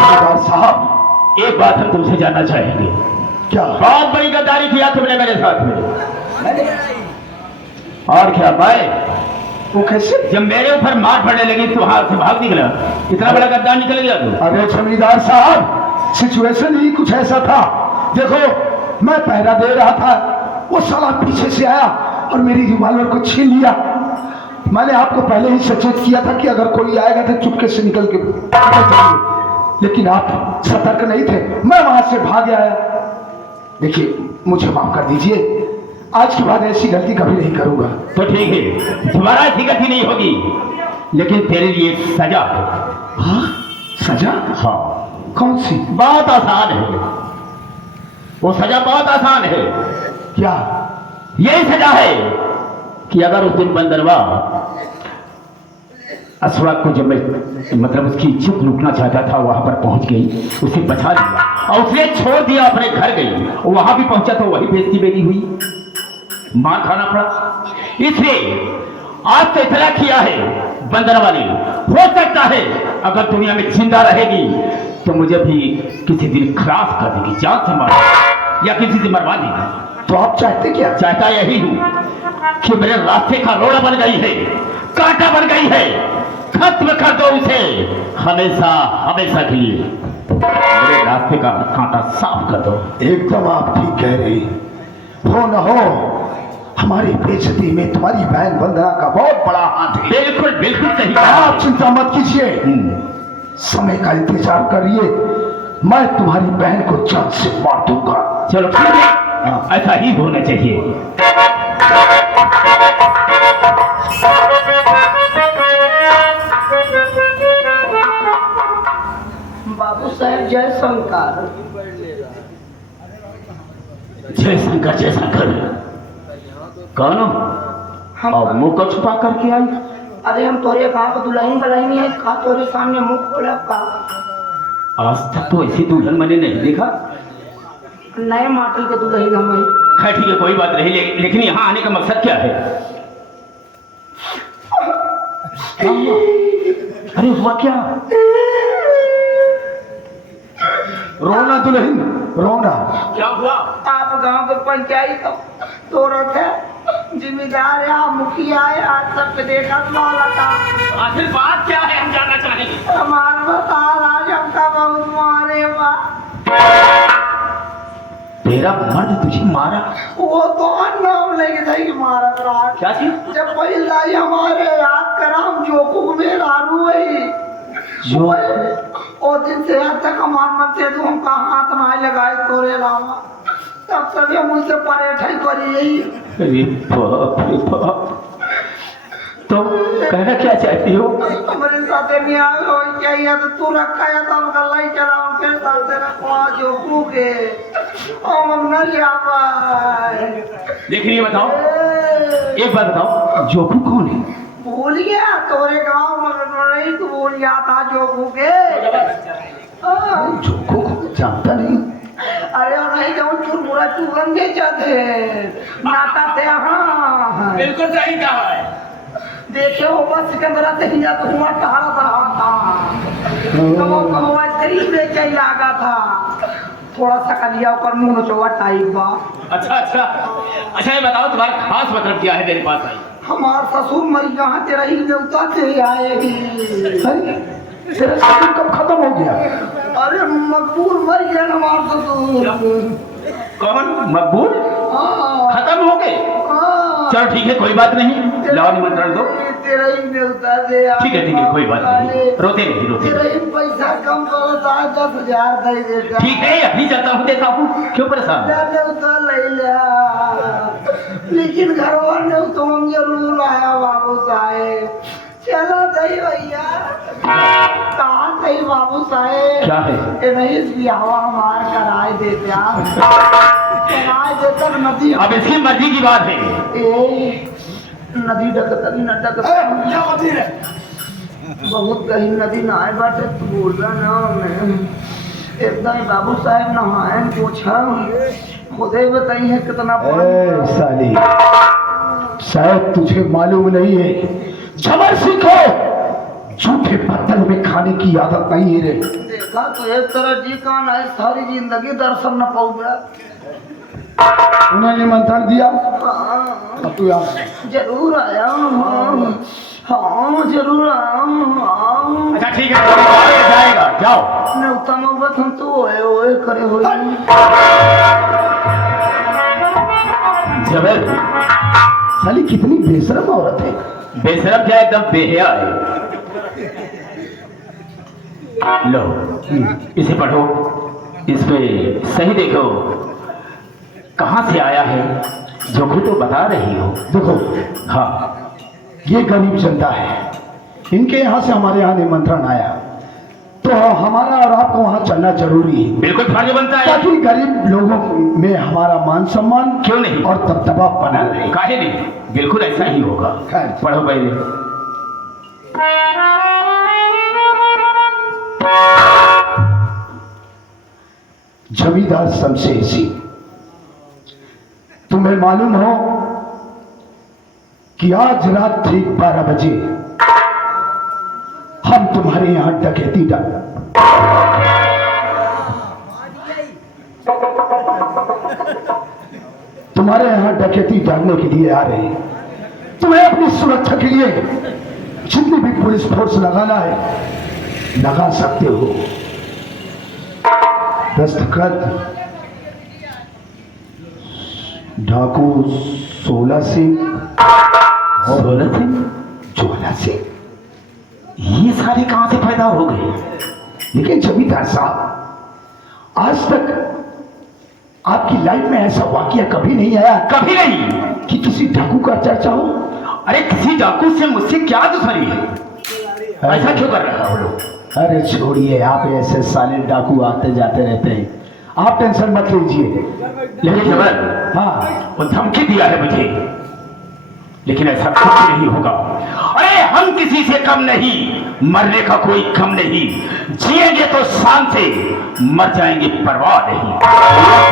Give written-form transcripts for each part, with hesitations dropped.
साहब, एक बात हम तुमसे जानना चाहेंगे। क्या? बहुत बड़ी गद्दारी किया तुमने मेरे साथ में। और क्या भाई, वो कैसे? जब मेरे ऊपर मार पड़ने लगी तो वहां से भाग निकला। इतना बड़ा गद्दार निकल गया तू। अरे जमींदार साहब, सिचुएशन ही कुछ ऐसा था। देखो, मैं पहरा दे रहा था, वो साला पीछे से आया और मेरी रिवॉल्वर को छीन लिया। मैंने आपको पहले ही सचेत किया था कि अगर कोई आएगा तो चुपके से निकल जाइए, लेकिन आप सतर्क नहीं थे। मैं वहां से भाग आया। देखिए, मुझे माफ कर दीजिए, आज के बाद ऐसी गलती कभी नहीं करूंगा। तो ठीक है, दोबारा ऐसी गलती नहीं होगी, लेकिन तेरे लिए सजा है। हाँ? सजा? हाँ। कौन सी? बहुत आसान है वो सजा, बहुत आसान है। क्या? यही सजा है कि अगर उस दिन बंदरवा अशफाक को, जब मैं मतलब उसकी इज्जत लूटना चाहता था, वहां पर पहुंच गई, उसे बचा लिया और उसने छोड़ दिया, अपने घर गई, वहां भी पहुंचा तो वही बेइज्जती मेरी हुई, मार खाना पड़ा। इसलिए आज तो इतना किया है बंदरवा ने। हो सकता है अगर दुनिया में जिंदा रहेगी तो मुझे भी किसी दिन खलास कर देगी, जान से मार या किसी से मरवा देगी। तो आप चाहते क्या? चाहता यही हूं कि मेरे रास्ते का रोड़ा बन गई है, कांटा बन गई है, खत्म कर दो उसे हमेशा हमेशा के लिए। मेरे रास्ते का कांटा साफ कर दो। एकदम आप ठीक कह रहे हैं। हो न हो हमारी बेइज्जती में तुम्हारी बहन वंदना का बहुत बड़ा हाथ है। बिल्कुल बिल्कुल सही। आप चिंता मत कीजिए, समय का इंतजार करिए, मैं तुम्हारी बहन को जान से मार दूंगा। चलो ठीक है, ऐसा ही होना चाहिए। बाबू साहेब जय शंकर। जय शंकर जय शंकर। कौन हो? हम और मुंह को छुपा करके आई? अरे हम तोरे कहा तो दुल्हन बलाई नहीं है, कहा तोरे सामने मुंह खोला का। आज तक तो ऐसी दुल्हन मैंने नहीं देखा। नए माटी के दुल्हन हमें। खैर ठीक है, कोई बात नहीं, लेकिन यहाँ आने का मकसद क्या है? अरे हुआ क्या? रोना दुल्हन, रोना। क्या हुआ? आप गांव के पंचायत तो रखे जिम्मेदार है, आप मुखिया है, आज सब पे देखा वाला था। आखिर बात क्या है, हम जानना चाहेंगे। हमारे बता आज हमका बहुत मारे बा। तेरा मर्द तुझे मारा? वो तो नाम लेके जाएगी मारा रहा। क्या चीज? जब पहला ही हमारे याद करा, हम जोकू में रारू है जो ओ दिन से आज तक हमारे मन से तो हमका हाथ में लगाए तोरे रामा, तब सभी मुझसे परेठाई करी यही। अरे बाप रे बाप। तो कहना क्या चाहती हो? हमारे साथ नहीं आए हो क्या? या तो तू रखा है तो हम गल्ला ही चला, उनके साथ रखवा जोकू के हम न लिया पाए। देखिए बताओ, एक बात बताओ, जोकू कौन है? भूल गया तोरे गांव में नहीं, तू भूल गया था जोकू के। जोको को जानता नहीं। अरे नहीं जाऊँ चुरमुरा चूरन के जाते नाटा से। हाँ बिल्कुल सही कहा है। देखे हो बस सिकंदरा से ही जाता हुआ टहला रहा था, कमो करीब ले चाहिए आगा था, थोड़ा सा कलिया कर मुंह नचोवा टाइप बा। अच्छा अच्छा अच्छा, ये बताओ तुम्हारा खास मतलब क्या है मेरे पास आई? हमार ससुर मर यहाँ तेरा ही देवता तेरे आएगी। तेरा ससुर कब खत्म हो गया? अरे मकबूल मर गया हमार ससुर। कौन? मकबूल? हाँ खत्म हो गए? हाँ। चलो ठीक है, कोई बात नहीं, लाओ निमंत्रण दो। तेरा ही देवता दे। ठीक है कोई बात नहीं, रोते नहीं रोते तेरा नहीं। ही पैसा कम पड़ता है, 10,000 दे देता। ठीक है, अभी जाता हूँ, देता हूँ, क्यों परेशान? देवता ले लिया, लेकिन घर ने तो हम जरूर आया बाबू साहेब। चलो सही भैया, कहाँ सही बाबू साहेब? क्या है? ये नहीं ब्याह हमार कराए देते आप, कराए देते नदी। अब इसकी मर्जी की बात है। ए नदी डकतनी न डकतनी बहुत कहीं नदी नहाए बाटे, तू बोल रहा ना मैं एकदम बाबू साहेब नहाए पूछा खुदे बताइए कितना ए साली, शायद तुझे मालूम नहीं है, झमर सीखो, झूठे पत्तल में खाने की आदत नहीं है रे। देखा तो एक तरह जी कान है सारी जिंदगी दर्शन न पाऊ गया। उन्होंने निमंत्रण दिया, हाँ, अब तू यहाँ जरूर आया हूँ। हाँ जरूर आया हूँ। हाँ अच्छा ठीक है, आगे जाएगा, जाओ। ने उत्तम अवत हम तो ओए करे हुए। जबल साली कितनी बेशरम औरत है। बेशरम क्या, एकदम बेहया है। लो इसे पढ़ो, इस पे सही देखो कहाँ से आया है, जो खुद तो बता रही हो। देखो, हाँ ये गरीब जनता है, इनके यहाँ से हमारे यहाँ निमंत्रण आया, तो हमारा और आपको वहाँ चलना जरूरी है, बिल्कुल फर्ज बनता है। ताकि गरीब लोगों में हमारा मान सम्मान क्यों नहीं, और दबदबा बना रहे। काहे नहीं, बिल्कुल ऐसा ही होगा। खैर। पढ़ो पहले। जमींदार शमशेर सिंह, तुम्हें मालूम हो कि आज रात ठीक 12 बजे हम तुम्हारे यहां डकैती तुम्हारे यहां डकैती डालने के लिए आ रहे हैं। तुम्हें अपनी सुरक्षा के लिए जितनी भी पुलिस फोर्स लगाना है लगा सकते हो। दस्तखत डाकू 16 सिंह, 16 सिंह, 14 सिंह। ये सारे कहाँ से पैदा हो गए? लेकिन जमींदार साहब, आज तक आपकी लाइफ में ऐसा वाकया कभी नहीं आया कभी नहीं कि किसी डाकू का चर्चा हो। अरे किसी डाकू से मुझसे क्या दुश्मनी है, ऐसा क्यों कर रहा हो लोग? अरे छोड़िए, आप ऐसे साले डाकू आते जाते रहते हैं, आप टेंशन मत लीजिए। लेकिन जबर, हाँ, वो धमकी दिया है मुझे, लेकिन ऐसा कुछ नहीं होगा। अरे हम किसी से कम नहीं, मरने का कोई कम नहीं, जिएंगे तो शान से, मर जाएंगे परवाह नहीं।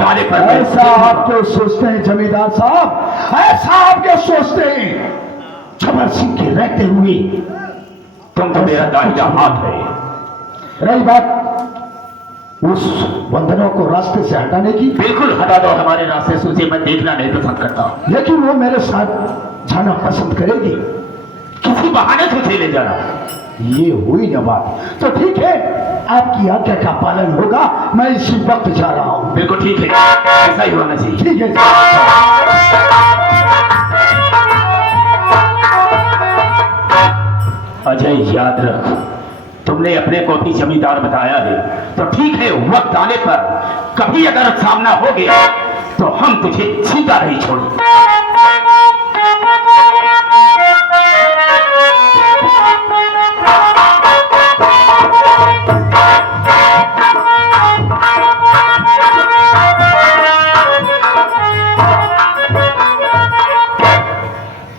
ताले पर ऐसा आप क्यों सोचते हैं जमींदार साहब, ऐसा आप क्यों सोचते हैं? जबर सिंह के रहते हुए तुम तो मेरा दाहिना हाथ है। रही बात उस बंधनों को रास्ते से हटाने की, बिल्कुल हटा दो हमारे रास्ते से, उसे मैं देखना नहीं पसंद करता। लेकिन वो मेरे साथ जाना पसंद करेगी। किसी बहाने से उसे ले जाना। ये हुई ना बात, तो ठीक है, आपकी आज्ञा का पालन होगा। मैं इसी वक्त जा रहा हूँ। बिल्कुल ठीक है, ऐसा ही होना चाहिए। ठीक है। अजय याद रख, तुमने अपने को भी जमींदार बताया है, तो ठीक है, वक्त आने पर कभी अगर सामना हो गया तो हम तुझे जीता नहीं छोड़ेंगे।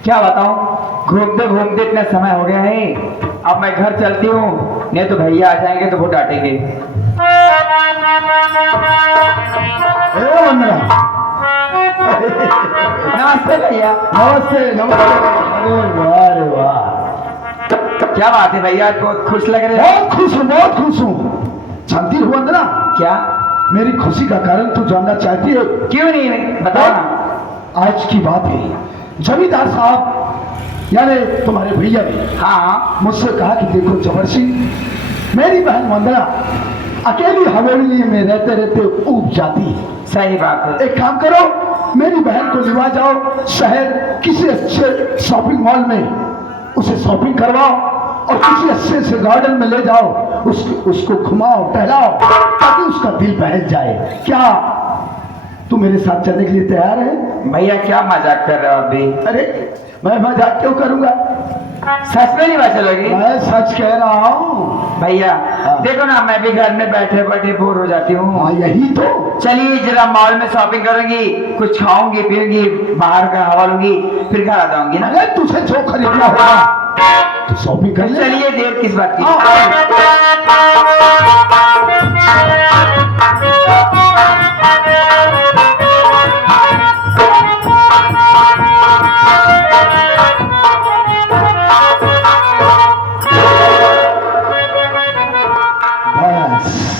क्या बताऊं, घूमते घूमते इतना समय हो गया है। अब मैं घर चलती हूँ, नहीं तो भैया आ जाएंगे तो वो डांटेंगे। ए वंदना, नमस्ते भैया। नमस्ते नमस्ते। अरे वाह रे वाह, क्या बात है भैया, बहुत खुश लग रहे हैं। बहुत खुश हूँ, बहुत खुश हूँ। जानती हो वंदना, क्या? मेरी खुशी का कारण तू जानना चाहती है? क्यों नहीं, बताओ ना। आज की बात है, जमींदार साहब यानी तुम्हारे भैया ने हाँ, मुझसे कहा कि देखो जबर सिंह, मेरी बहन वंदना अकेली हवेली में रहते रहते ऊब जाती है। सही बात है। एक काम करो, मेरी बहन को लिवा जाओ शहर किसी अच्छे शॉपिंग मॉल में, उसे शॉपिंग करवाओ और किसी अच्छे से गार्डन में ले जाओ, उसको घुमाओ टहलाओ, ताकि उसका दिल बहल जाए। क्या तू मेरे साथ चलने के लिए तैयार है? भैया क्या मजाक कर रहे हो अभी? अरे मैं मजाक क्यों करूंगा, सच में नहीं बात चलोगी? मैं सच कह रहा हूँ। भैया हाँ। देखो ना, मैं भी घर में बैठे बैठे बोर हो जाती हूँ। हाँ यही तो। चलिए जरा मॉल में शॉपिंग करूंगी, कुछ खाऊंगी पीऊंगी, बाहर का हवा लूंगी, फिर घर आ जाऊंगी ना। अरे तुझे जो खरीदना होगा तो शॉपिंग कर ले। चलिए, देर किस बात की। बस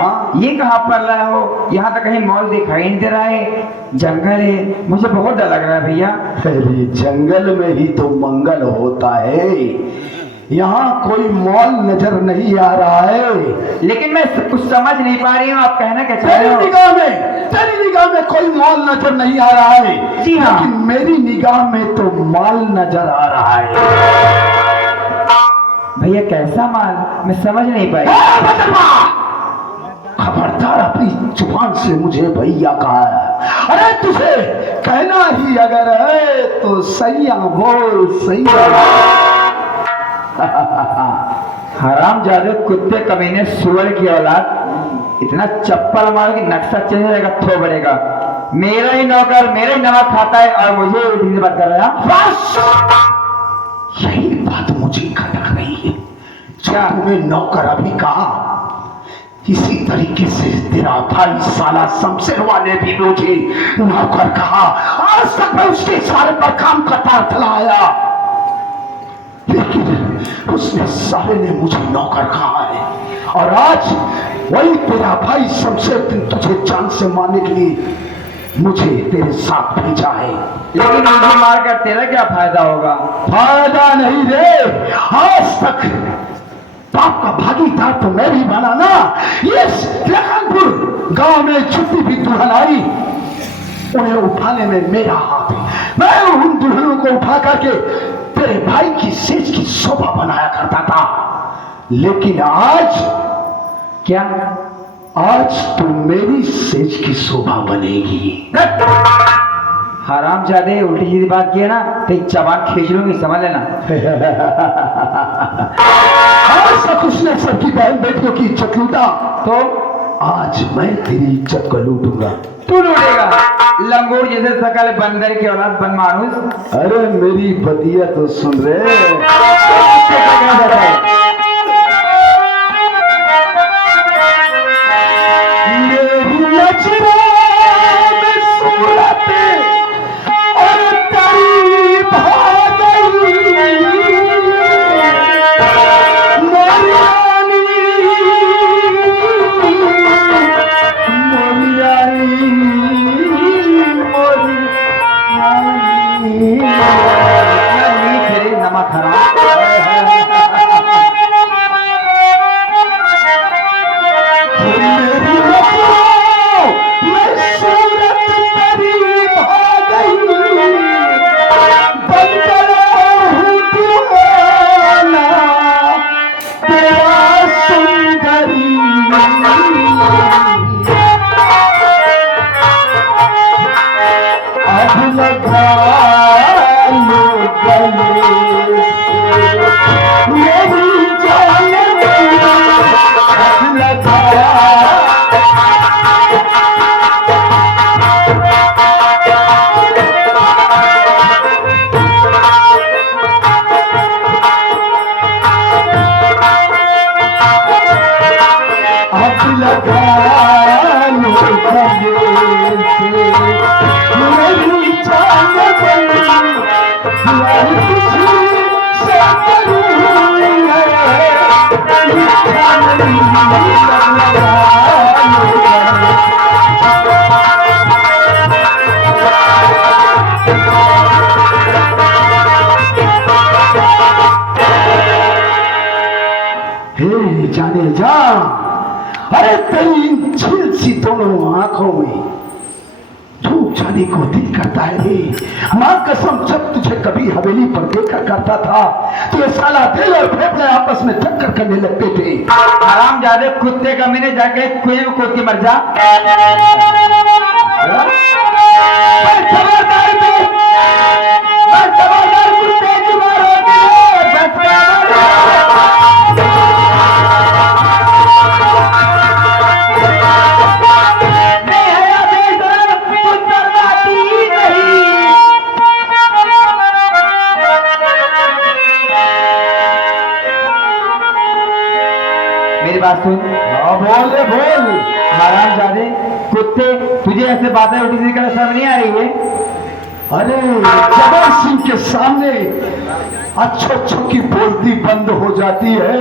हाँ। ये कहाँ पर रहे हो? यहाँ तो कहीं मॉल दिखाई नहीं दे रहा है, जंगल है, मुझे बहुत डर लग रहा है भैया। अरे जंगल में ही तो मंगल होता है, यहाँ कोई मॉल नजर नहीं आ रहा है। लेकिन मैं कुछ समझ नहीं पा रही हूँ, आप कहना क्या चाह तेरी रहे हो? तेरी निगाह में कोई मॉल नजर नहीं आ रहा है। जी हाँ। लेकिन मेरी निगाह में तो माल नजर आ रहा है। भैया कैसा माल? मैं समझ नहीं पाई। खबरदार, अपनी जुबान से मुझे भैया कहा है। अरे तुझे कहना ही अगर है तो सैया बोल, सैया। हरामजादे, कुत्ते, कमीने, सुअर की औलाद, इतना चप्पल मार के नक्शा चेंज हो जाएगा, थो बढ़ेगा। मेरा ही नौकर मेरा ही नमक खाता है और मुझे उल्टी से बात कर रहा है। बस यही बात मुझे खटक रही है। क्या तुम्हें नौकर अभी कहा? इसी तरीके से तेरा भाई साला शमशेरवा ने भी मुझे नौकर कहा। आज तक मैं उसके इशारे पर काम करता चला आया, लेकिन उसने साले ने मुझे नौकर कहा है। और आज वही तेरा भाई शमशेर दिन तुझे जान से मारने के लिए मुझे तेरे साथ भेजा है। लेकिन मुझे मारकर तेरा क्या फायदा होगा? फायदा नहीं रे, आज तक बाप का भागीदार तो मैं भी बना ना। ये लखनपुर गांव में छुट्टी भी दुल्हन आई, उन्हें उठाने में मेरा हाथ है। मैं उन दुल्हनों को उठा करके तेरे भाई की सेज की शोभा बनाया करता था। लेकिन आज क्या? आज तो मेरी सेज की शोभा बनेगी। हरामजादे, उल्टी सीधी बात की है ना तो जबान खींच लूंगी, समझ लेना। आज तक उसने सबकी बहन बेटियों की इज्जत लूटा, तो आज मैं तेरी इज्जत को लूटूंगा। तू लूटेगा, लंगूर जैसे सकल बंदर की औलाद बन मानुस। अरे मेरी बतिया तो सुन रहे। मेरी नजरों में सूरत और तेरी भागई, मेरी रानी, मेरी रानी, मेरी रानी। नमक हराम। मेरी नजरों में सूरत तेरी भागई, बन गया हूँ दीवाना तेरा सुंदरी। अब लगा लो गले से मेरी जान में, अब लगा। अब लगा लो गले से मेरी जान बनी, प्यार किसी से करूँ है, जान नहीं लगा लो गले। हे जाने जा, अरे तेरी इन झील सी दोनों आंखों में धूप जाने को दिल करता है रे। मां कसम, जब तुझे कभी हवेली पर देखा करता था तो ये साला दिल और फेफड़े आपस में टक्कर करने लगते थे। हरामजादे, कुत्ते कमीने, जाके कुएं में कूद के मर जा। मैं खबरदार कुत्ते की मार होती है। मेरी बात सुन। हाँ बोल रे बोल। हरामजादे, कुत्ते, तुझे ऐसे बातें उल्टी सीधी करना समझ नहीं आ रही है? अरे जबर सिंह के सामने अच्छो अच्छो की बोलती बंद हो जाती है,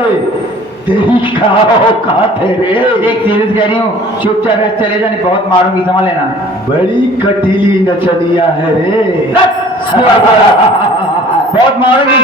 तेरी का औकात है रे। एक सीरियस कह रही हूँ, चुपचाप यहाँ चले जाने, बहुत मारूंगी, समझ लेना। बड़ी कटीली नचनिया है रे। बहुत मारूंगी।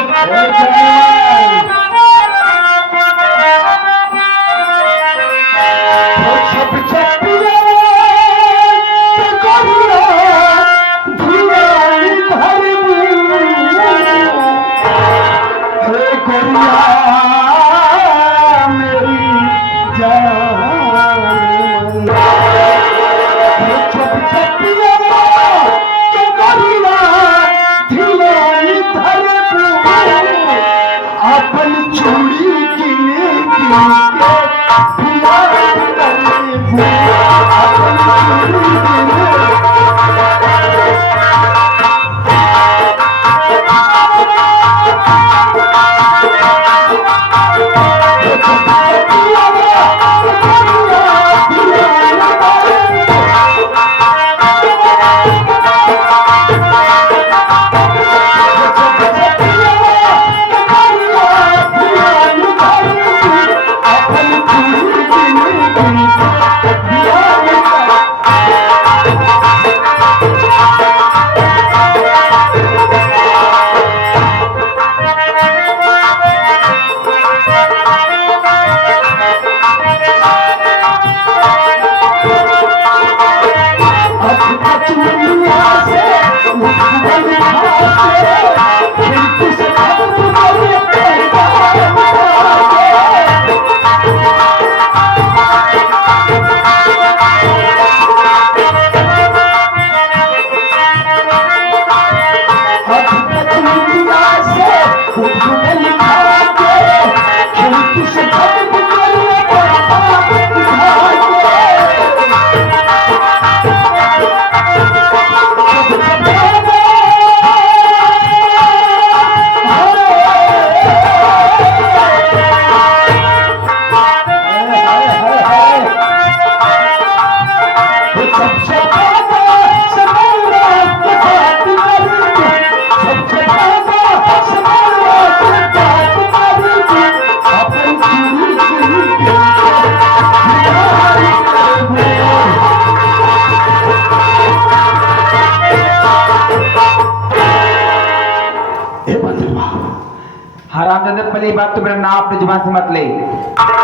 हरामजादे, पहली बात तो मेरा नाम अपनी जुबान से मत ले।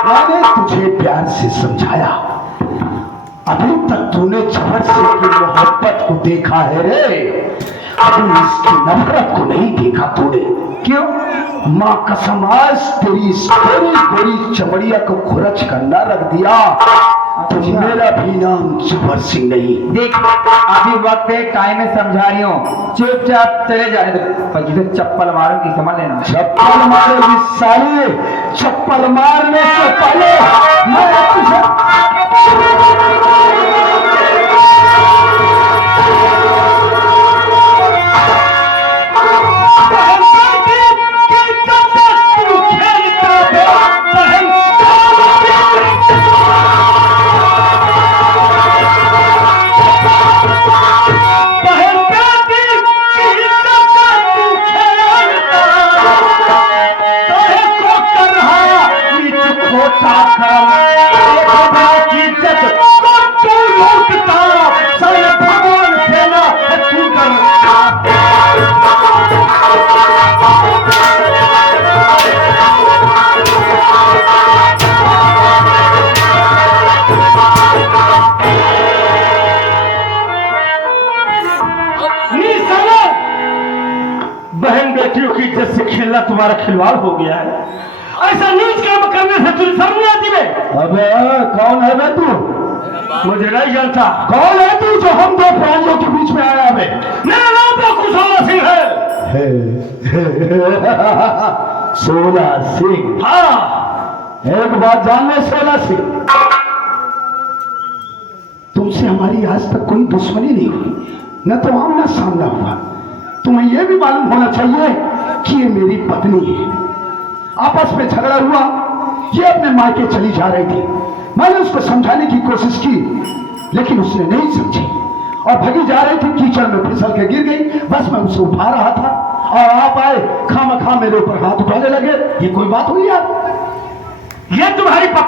मैंने तुझे प्यार से समझाया, अभी तक तूने जबर से की मोहब्बत को देखा है रे, अभी इसकी नफरत को नहीं देखा तूने। क्यों? माँ कसम, आज तेरी इस गोरी गोरी चमड़िया को खुरच कर न रख दिया तो मेरा भी नाम जबर सिंह नहीं। देख, अभी वक्त है, टाइम है, समझा रही हूँ, चुपचाप चले जाने दो, पर जिसे चप्पल मारूंगी, समझ लेना। चप्पल मारेगी साले, चप्पल मारने से पहले मैं तुझे बहन बेटियों की इज्जत से खेलना तुम्हारा खिलवाड़ हो गया है। ऐसा नीच काम करने से तुझे शर्म नहीं आती बे? अबे कौन है बे तू? मुझे नहीं जानता। कौन है तू जो हम दो प्राणियों के बीच में आया बे? मेरा नाम तो कुशोला सिंह है। सोला सिंह? हाँ। एक बात जान ले सोला सिंह, तुमसे हमारी आज तक कोई दुश्मनी नहीं हुई, न तो आमना सामना हुआ। तुम्हें यह भी मालूम होना चाहिए कि ये मेरी पत्नी है। आपस में झगड़ा हुआ, ये अपने मायके चली जा रही थी। मैंने उसको समझाने की कोशिश की, लेकिन उसने नहीं समझी और भगी जा रही थी, कीचड़ में फिसल के गिर गई। बस मैं उसे उठा रहा था और आप आए, खामखा मेरे ऊपर हाथ उठाने लगे। ये कोई बात हुई यार? ये तुम्हारी